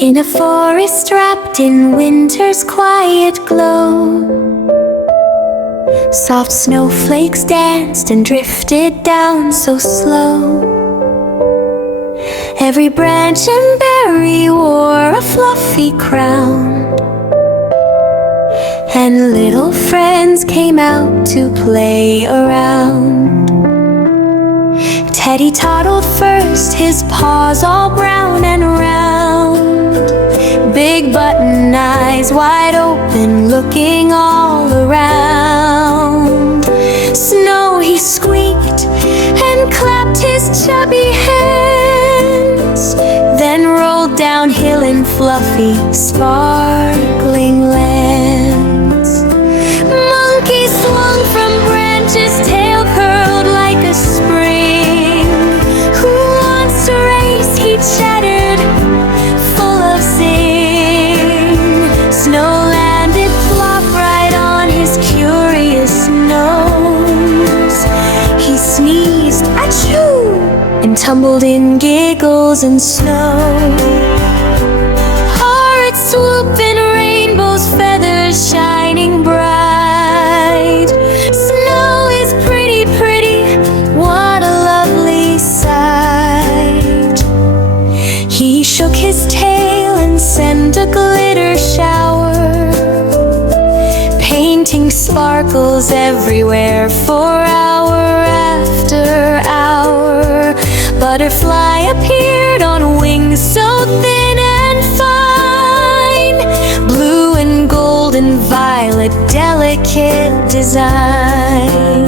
In a forest wrapped in winter's quiet glow, soft snowflakes danced and drifted down so slow. Every branch and berry wore a fluffy crown, and little friends came out to play around. Teddy toddled first, his paws all brown and round, big button eyes wide open, looking all around. Snow, he squeaked and clapped his chubby hands, then rolled downhill in fluffy, sparkling lands. Monkey swung from branches, tail curled like a spring. Who wants to race? He chattered, full of zing. Snow landed plop right on his curious nose. He sneezed, achoo, and tumbled in giggles and snow. Parrot swooped in rainbows, feathers shining bright. Snow is pretty, pretty, what a lovely sight. He shook his tail and sent a glitter shower, painting sparkles everywhere for hour after hour. Butterfly appeared on wings so thin and fine, blue and gold and violet, delicate design.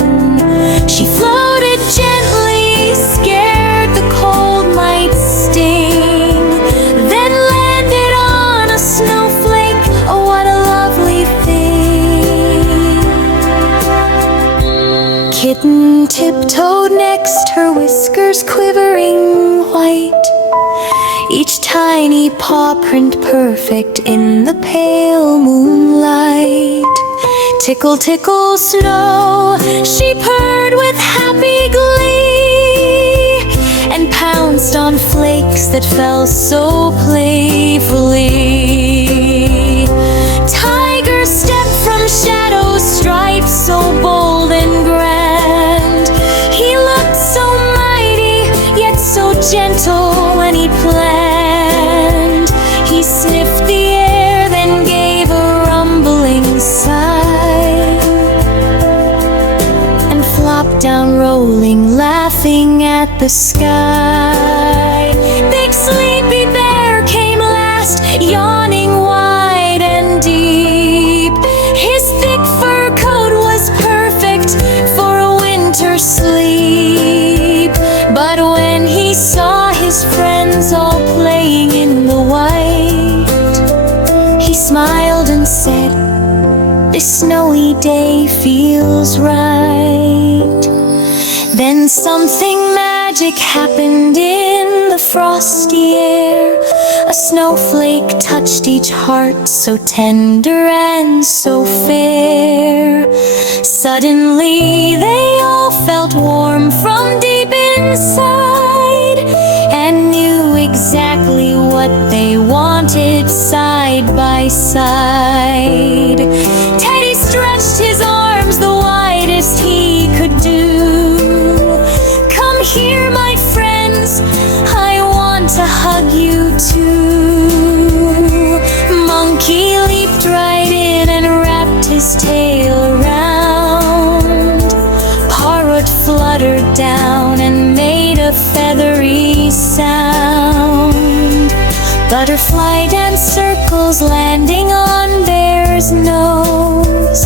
She floated gently, scared the cold might sting, then landed on a snowflake. Oh, what a lovely thing. Kitten tiptoed next, her whiskers quivering white, each tiny paw print perfect in the pale moonlight. Tickle, tickle, snow, she purred with happy glee, and pounced on flakes that fell so playfully. Tiger stepped from shadows, striped so bold and grand. He looked so mighty, yet so gentle when he planned. He sniffed the air, then gave a rumbling sigh, and flopped down rolling, laughing at the sky. Big sleepy bear came last, yawning wide and deep. His thick fur coat was perfect for a winter sleep. But when he saw his friends all playing in the white, he smiled and said, "This snowy day feels right." Then something magic happened in the frosty air. A snowflake touched each heart, so tender and so fair. Suddenly they all felt warm from deep inside, and knew exactly what they wanted side by side. Teddy stretched his arms the widest he could do. "Come here, my friends, I want to hug you too." Monkey leaped right in and wrapped his tail around. Parrot fluttered down and made a feathery sound. Butterfly danced circles, landing on Bear's nose.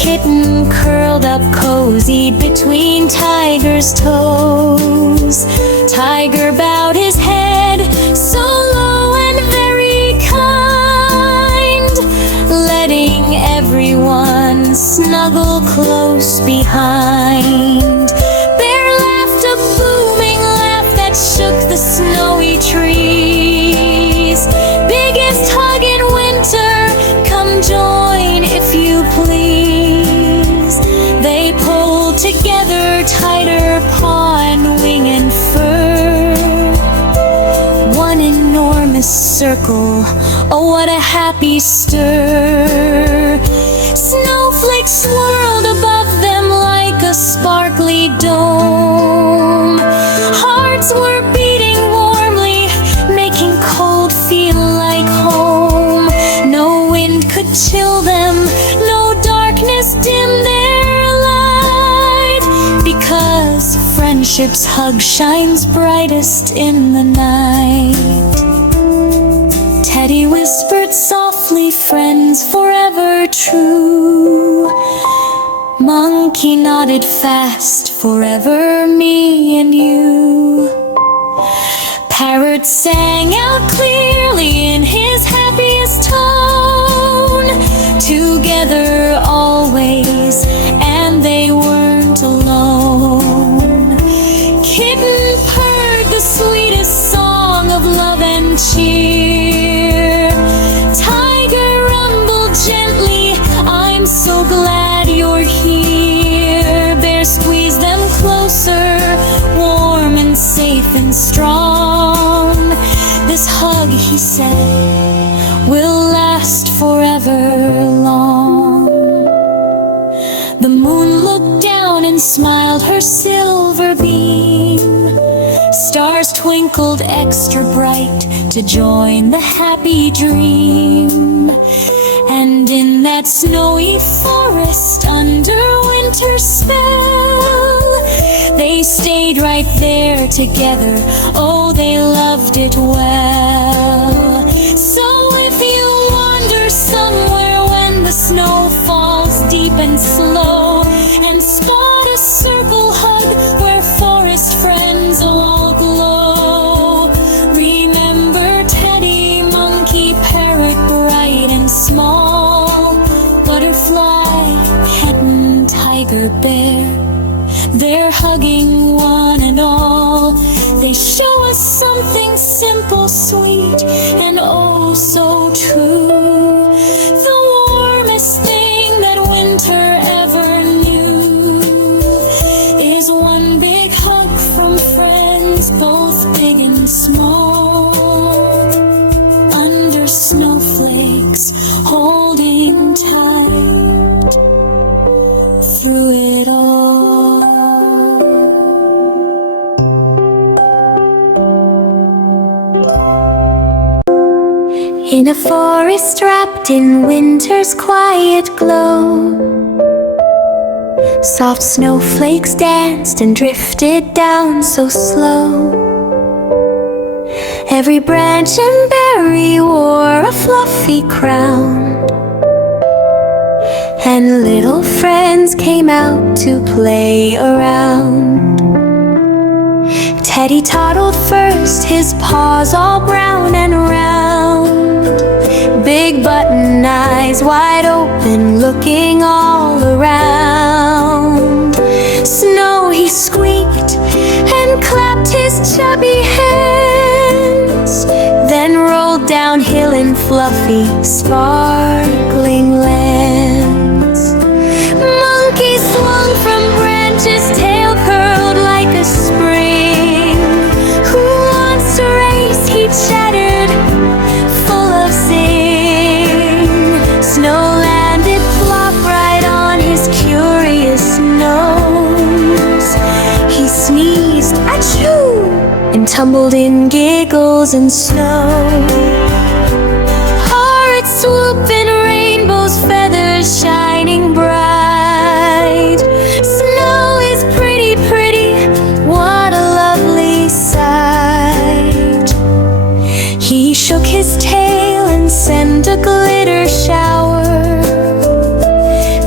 Kitten curled up cozy between Tiger's toes. Tiger bowed his head so low and very kind, letting everyone snuggle close behind. Bear laughed a booming laugh that shook the snowy trees. "Biggest hug in winter, come join if you please." They pulled together tighter, paw and wing and fur. One enormous a circle. Oh, what a happy stir. Snowflakes swirled above them like a sparkly dome. Hearts were beating warmly, making cold feel like home. No wind could chill them, no darkness dim their light, because friendship's hug shines brightest in the night. Teddy whispered softly, friends forever true. Monkey nodded fast, forever me and you. Parrot sang out clearly in his happiest tone. Together always, and they weren't alone. Kitten purred the sweetest song of love and cheer. Tiger rumbled gently, I'm so glad you're here. Bear squeezed them closer, warm and safe and strong. This hug, he said, will last forever long. The moon looked down and smiled her silver beam. Stars twinkled extra bright to join the happy dream. And in that snowy forest under winter's spell, they stayed right there together. Oh, they loved it well. So if you wander somewhere when the snow falls deep and slow, and spot a circle hug where forest friends all glow, remember Teddy, monkey, parrot, bright and small, butterfly, kitten, tiger, bear, they're hugging one and all. They show us something simple, sweet, and oh so true. The warmest thing that winter ever knew is one big hug from friends, both big and small, under snowflakes, holding tight through it all. In a forest wrapped in winter's quiet glow, soft snowflakes danced and drifted down so slow. Every branch and berry wore a fluffy crown, and little friends came out to play around. Teddy toddled first, his paws all brown and round, big button eyes wide open, looking all around. Snow, he squeaked and clapped his chubby hands, then rolled downhill in fluffy, sparkling lands. Monkey swung from branches, tail curled like a spring. Who wants to race? He chattered, full of zing. Snow landed plop right on his curious nose. He sneezed, achoo, and tumbled in giggles and snow. Hearts swoop in rainbows, feathers shining bright. Snow is pretty, pretty, what a lovely sight. He shook his tail and sent a glitter shower,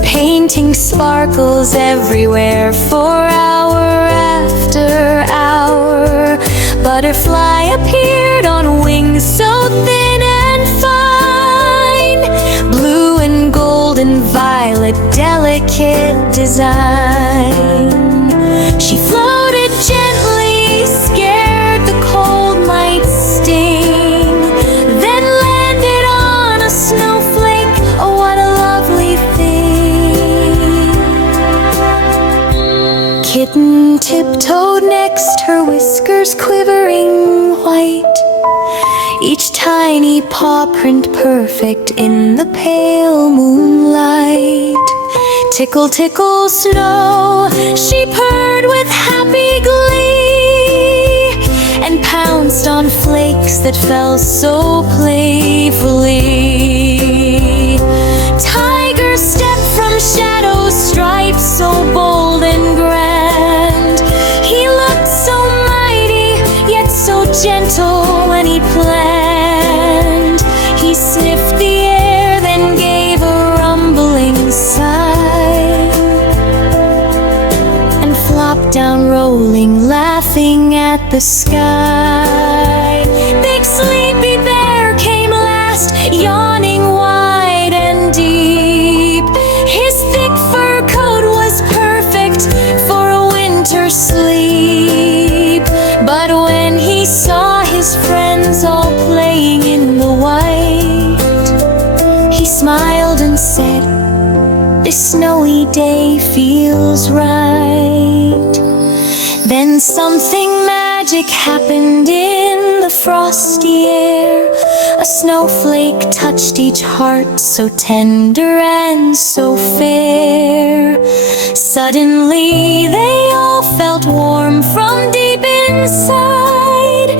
painting sparkles everywhere for hour after hour. Butterfly appeared on wings so thin and fine, blue and gold and violet, delicate design. She floated gently, scared the cold might sting, then landed on a snowflake. Oh, what a lovely thing. Kitten tiptoed next, her whiskers quivering white. Each time tiny paw print perfect in the pale moonlight. Tickle, tickle, snow, she purred with happy glee, and pounced on flakes that fell so playfully. Tiger stepped from shadows striped so bold and grand. He looked so mighty, yet so gentle when he planned. He sniffed the air, then gave a rumbling sigh, and flopped down rolling, laughing at the sky. Big sleepy bear came last, yawning wide and deep. His thick fur coat was perfect for a winter sleep. But when he saw his friends all playing in the white, he smiled and said, "This snowy day feels right." Then something magic happened in the frosty air. A snowflake touched each heart, so tender and so fair. Suddenly they all felt warm from deep inside,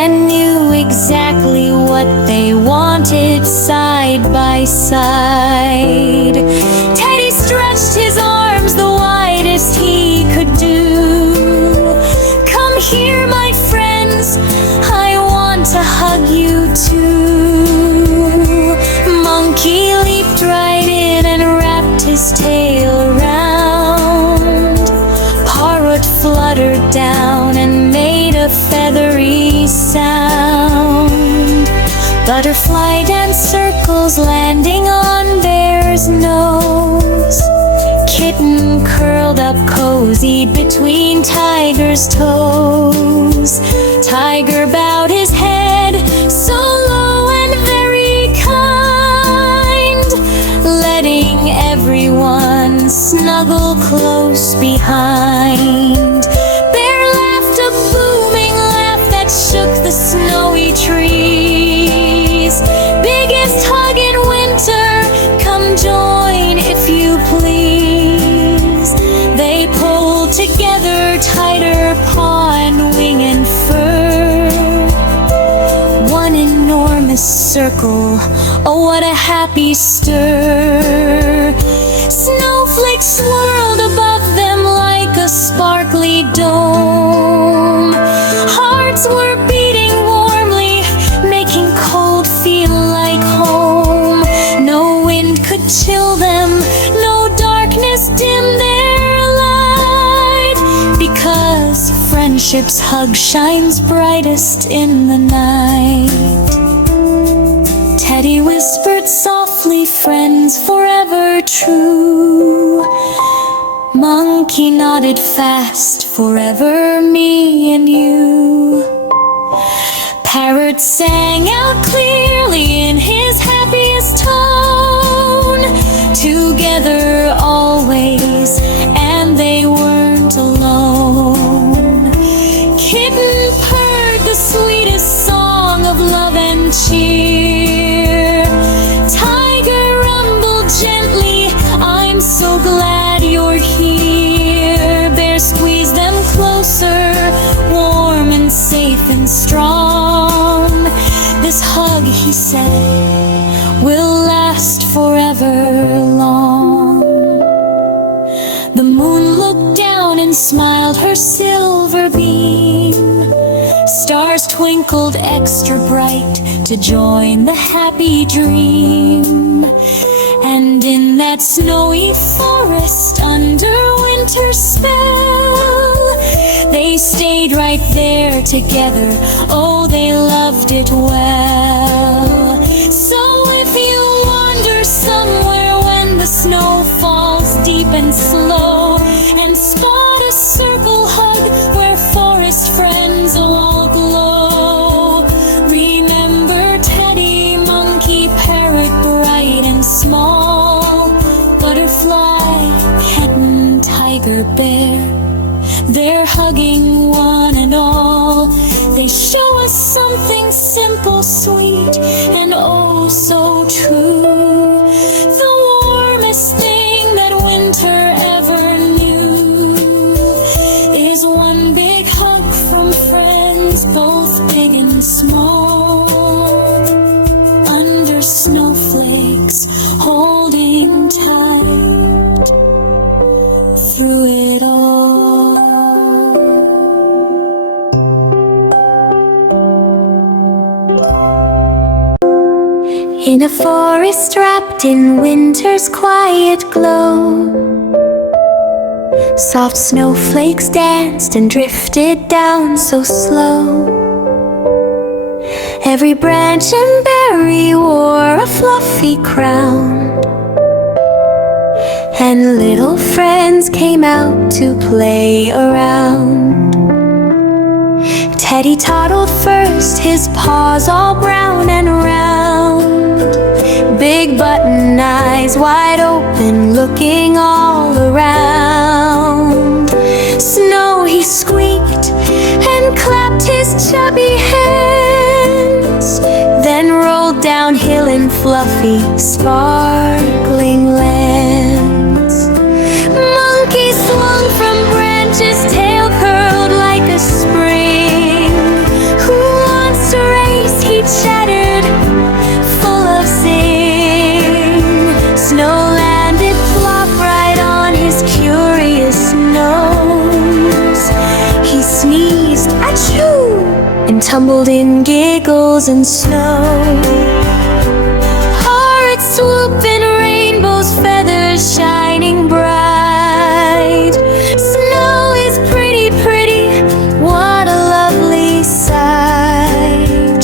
and knew exactly what they wanted side by side. Teddy stretched his arms the widest he could do. "Come here, my friends, I want to hug you too." Monkey leaped right in and wrapped his tail around. Parrot fluttered down and made a feathery sound. Butterfly danced circles, landing on Bear's nose. Kitten curled up cozy between Tiger's toes. Tiger bowed his head so low and very kind, letting everyone snuggle close behind. Bear laughed a booming laugh that shook the snowy trees. "Biggest hug in winter, come join if you please." They pulled together tighter, paw and wing and fur. One enormous circle, oh what a happy stir. Snowflakes swirled above them like a sparkly dome. Hearts were beating warmly, making cold feel like home. No wind could chill them, no darkness dim their light, because friendship's hug shines brightest in the night. Teddy whispered softly, "Friends forever true." Monkey nodded fast, "Forever me and you." Parrot sang out clearly in his happiest tone, "Together always," and they weren't alone. Kitten purred the sweetest song of love and cheer. Tiger rumbled gently, "I'm so glad you're here." Bear squeezed them closer, warm and safe and strong. "This hug," he said, "will last forever long." The moon looked down and smiled her silver beam. Stars twinkled extra bright to join the happy dream. And in that snowy forest under winter's spell, they stayed right there together, oh they loved it well. So if you wander somewhere when the snow falls deep and slow, and spot a circle hug where forest friends all glow, remember Teddy, Monkey, Parrot, bright and small, Butterfly, Kitten, Tiger, Bear, they're hugging one and all. They show us something simple simple, sweet, and oh so true. The warmest thing that winter ever knew is one big hug from friends, both big and small, under snowflakes, holding tight through it all. In a forest wrapped in winter's quiet glow, soft snowflakes danced and drifted down so slow. Every branch and berry wore a fluffy crown, and little friends came out to play around. Teddy toddled first, his paws all brown and round, big button eyes wide open, looking all around. Snow, he squeaked and clapped his chubby hands, then rolled downhill in fluffy, sparkling lands. Monkey swung from branches, tail curled like a spring. Who wants to race? He chattered, full of zing. Snow landed plop right on his curious nose. He sneezed, achoo, and tumbled in giggles and snow. Parrot swooped in rainbows, feathers shining bright. Snow is pretty, pretty, what a lovely sight.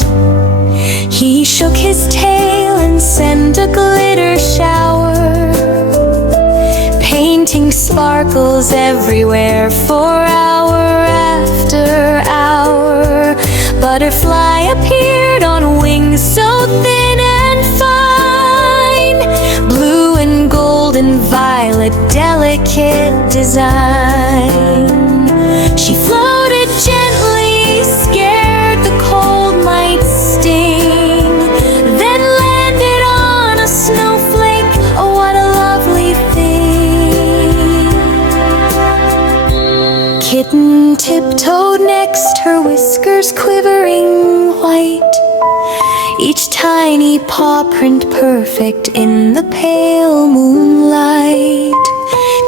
He shook his tail and sent a glitter shower, painting sparkles everywhere for hour after hour. Butterfly appeared on wings so thin and fine, blue and gold and violet, delicate design. She floated gently, scared the cold might sting, then landed on a snowflake. Oh, what a lovely thing. Kitten tiptoed next, her whiskers quivering white, each tiny paw print perfect in the pale moonlight.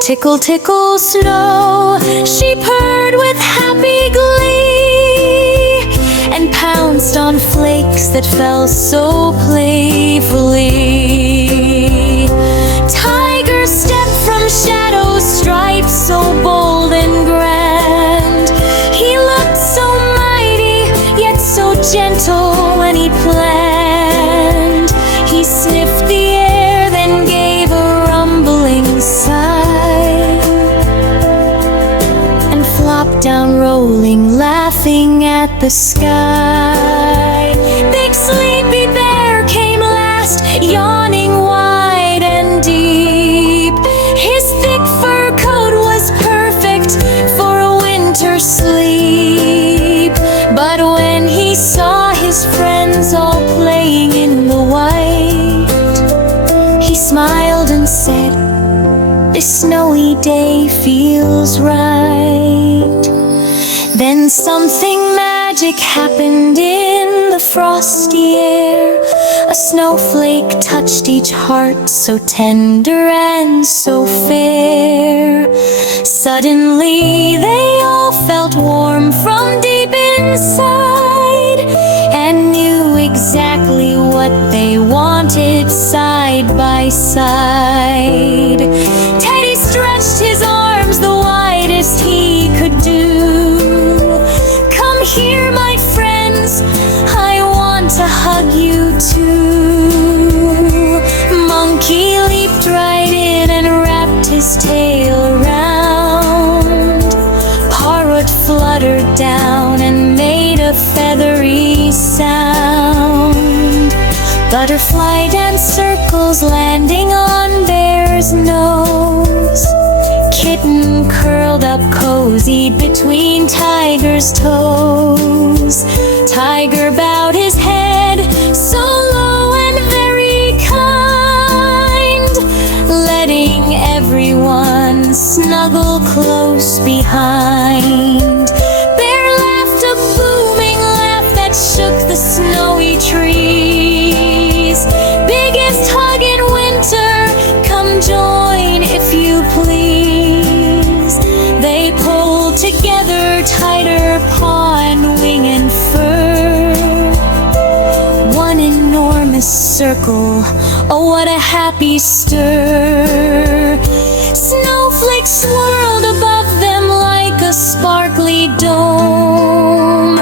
Tickle, tickle, snow, she purred with happy glee, and pounced on flakes that fell so playfully. Tiger stepped from shadows, stripes so bold and grand. He looked so mighty, yet so gentle when he planned. He sniffed the air, then gave a rumbling sigh, and flopped down rolling, laughing at the sky. Big sleepy bear came last, yawning wide and deep. His thick fur coat was perfect for a winter sleep. But when he saw his friends all playing in the white, he smiled and said, "This snowy day feels right." Then something magic happened in the frosty air. A snowflake touched each heart, so tender and so fair. Suddenly they all felt warm from deep inside, and knew exactly what they wanted side by side. Teddy stretched his arms the widest he could do. "Come here, my friends, I want to hug you too." Monkey leaped right in and wrapped his tail around. Parrot fluttered down and made a feathery sound. Butterfly danced circles, landing on Bear's nose. Kitten curled up cozied between Tiger's toes. Tiger bowed his head kind. Bear laughed a booming laugh that shook the snowy trees. Biggest hug in winter, come join if you please. They pulled together tighter, paw and wing and fur. One enormous circle, oh what a happy stir. Snowflakes swirled above them like a sparkly dome.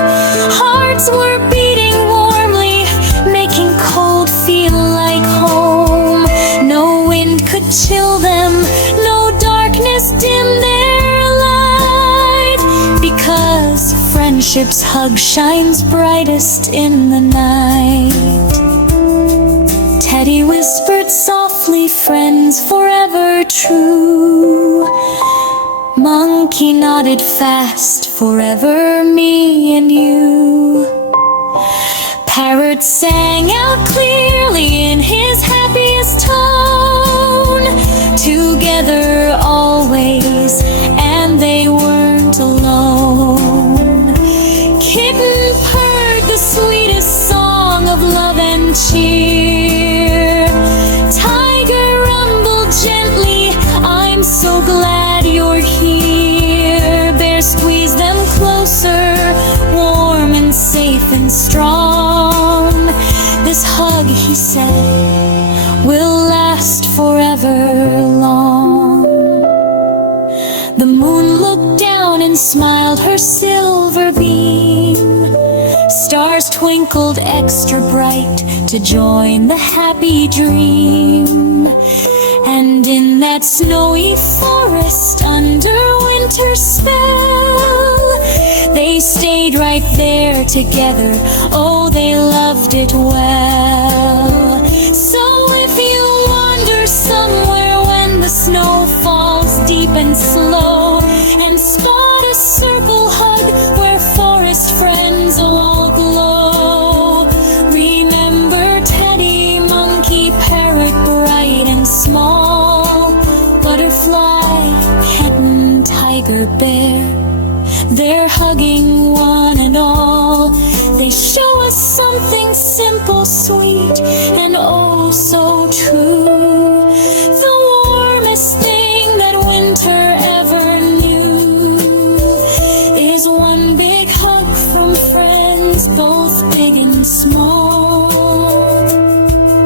Hearts were beating warmly, making cold feel like home. No wind could chill them, no darkness dim their light, because friendship's hug shines brightest in the night. Teddy whispered softly, friends forever true. Monkey nodded fast, forever me and you. Parrot sang out clearly in his happiest tone. Together always, and they weren't alone. Kitten purred the sweetest song of love and cheer. Tiger rumbled gently, I'm so glad you're here. Bear squeezed them closer, warm and safe and strong. This hug, he said, will last forever long. The moon looked down and smiled her silver beam. Stars twinkled extra bright to join the happy dream. And in that snowy forest under winter's spell, they stayed right there together, oh they loved it well. So if you wander somewhere when the snow falls deep and slow, and spot a circle hug where forest friends all glow, remember Teddy, monkey, parrot, bright and small, butterfly, kitten, tiger, bear, they're hugging one and all. They show us something simple, sweet, and oh so true. The warmest thing that winter ever knew is one big hug from friends, both big and small,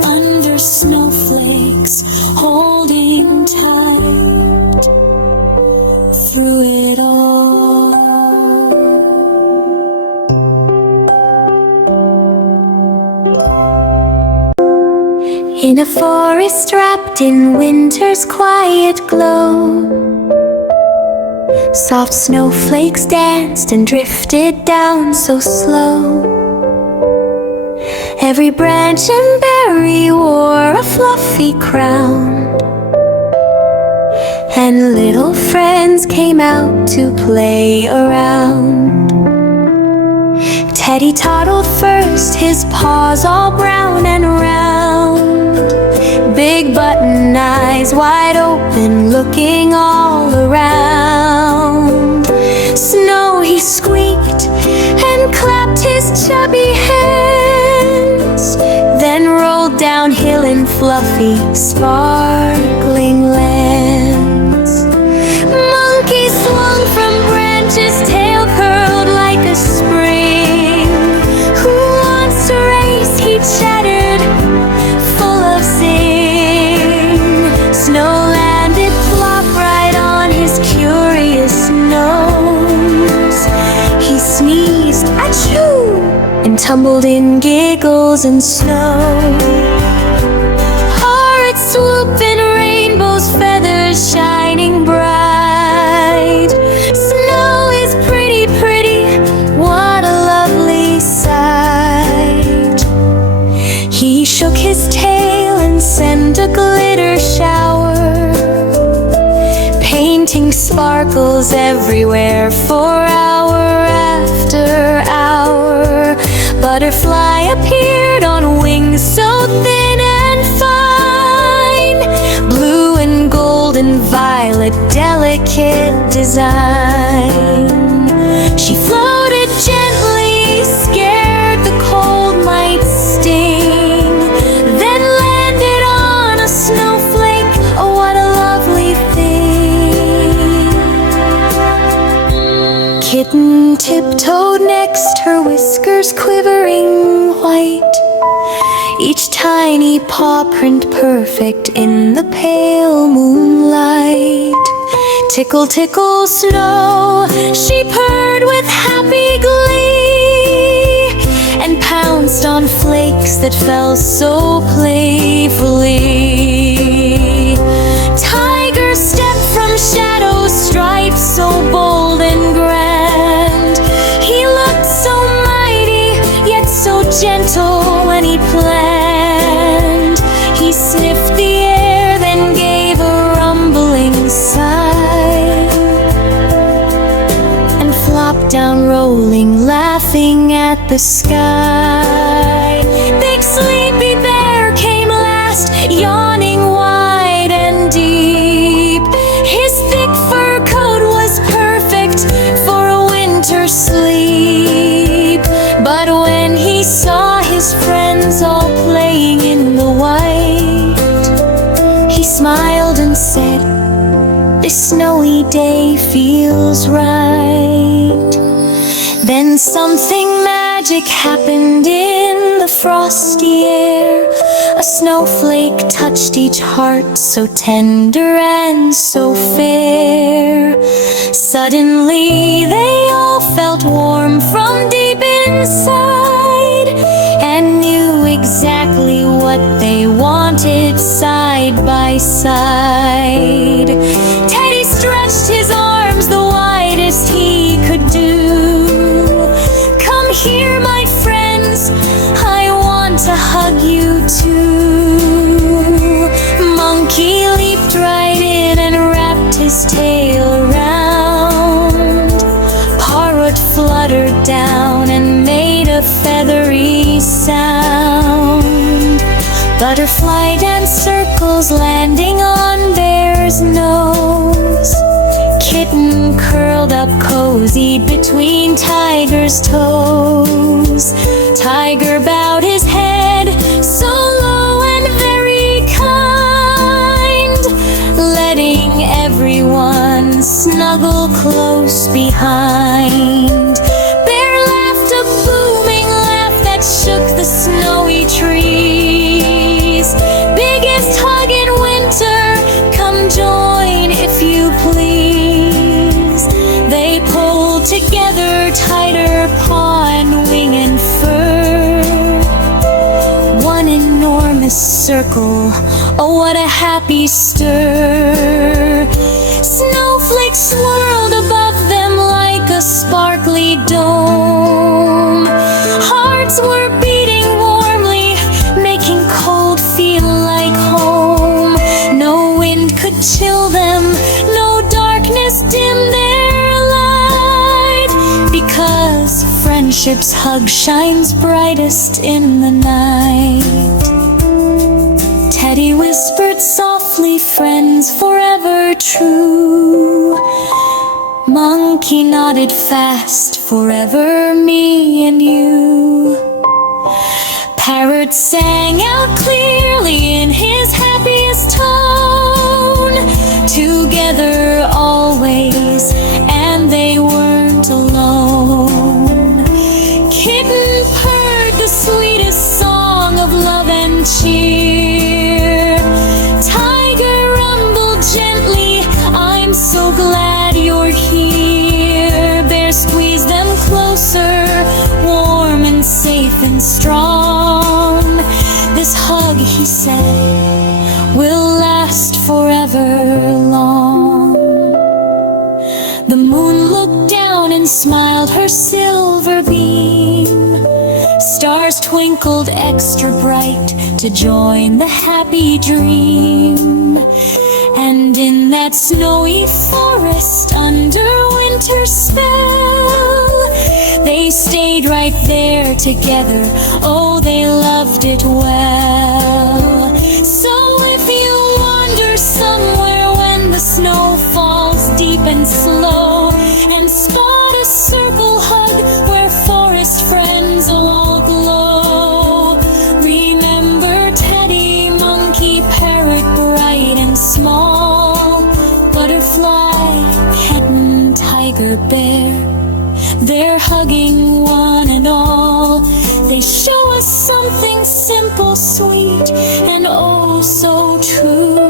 under snowflakes, holding tight through it all. In a forest wrapped in winter's quiet glow, soft snowflakes danced and drifted down so slow. Every branch and berry wore a fluffy crown, and little friends came out to play around. Teddy toddled first, his paws all brown and round, big button eyes wide open, looking all around. Snow, he squeaked and clapped his chubby hands, then rolled downhill in fluffy, sparkling lands. Monkey swung from branches, tail curled like a spring. Who wants to race? He chattered, full of zing. Snow landed flop right on his curious nose. He sneezed, achoo, and tumbled in giggles and snow. Parrots swoop in rainbows, feathers shining bright. Snow is pretty, pretty, what a lovely sight. He shook his tail and sent a glitter shower, painting sparkles everywhere for hour after hour. Butterfly appeared on wings so thin and fine, blue and gold and violet, delicate delicate design. She floated gently, scared the cold might sting, then landed on a snowflake. Oh, what a lovely thing. Kitten tiptoed next, her whiskers quivering white, each tiny paw print perfect in the pale moonlight. Tickle, tickle, snow, she purred with happy glee, and pounced on flakes that fell so playfully. Tiger stepped from shadows, stripes so bold and grand. He looked so mighty, yet so gentle when he planned. He sniffed the air, then gave a rumbling sigh, and flopped down rolling, laughing at the sky. Big sleepy bear came last, yawning wide and deep. His thick fur coat was perfect for a winter sleep. But when he saw his friends all playing in the white, he smiled and said, "This snowy day feels right." Then something magic happened in the frosty air. A snowflake touched each heart, so tender and so fair. Suddenly they all felt warm from deep inside, and knew exactly what they wanted side by side. Teddy stretched his arms the widest he could do. "Come here, my friends, I want to hug you too." Monkey leaped right in and wrapped his tail around. Parrot fluttered down and made a feathery sound. Butterfly danced circles, landing on Bear's nose. Kitten curled up cozy between Tiger's toes. Tiger bowed his head, so low and very kind, letting everyone snuggle close behind. Bear laughed a booming laugh that shook the snowy trees. "Biggest hug in winter, come join if you please." They pulled together tighter, paw and wing and fur. One enormous circle, oh what a happy stir. Snowflakes swirled above them like a sparkly dome. Hearts were beating warmly, making cold feel like home. No wind could chill them, no darkness dim their light, because friendship's hug shines brightest in the night. Teddy whispered softly, "Friends forever true." Monkey nodded fast, "Forever me and you." Parrot sang out clearly in his happiest tone, "Together always," and they weren't alone. Kitten purred the sweetest song of love and cheer. Tiger rumbled gently, "I'm so glad you're here." Bear squeezed them closer, warm and safe and strong. "This hug," he said, "will last forever long." The moon looked down and smiled her silver beam. Stars twinkled extra bright to join the happy dream. And in that snowy forest under winter's spell, they stayed right there together. Oh, they loved it well. So if you wander somewhere when the snow falls deep, slow and spot a circle hug where forest friends all glow. Remember Teddy, monkey, parrot, bright and small, butterfly, kitten, tiger, bear. They're hugging one and all. They show us something simple, sweet, and oh so true.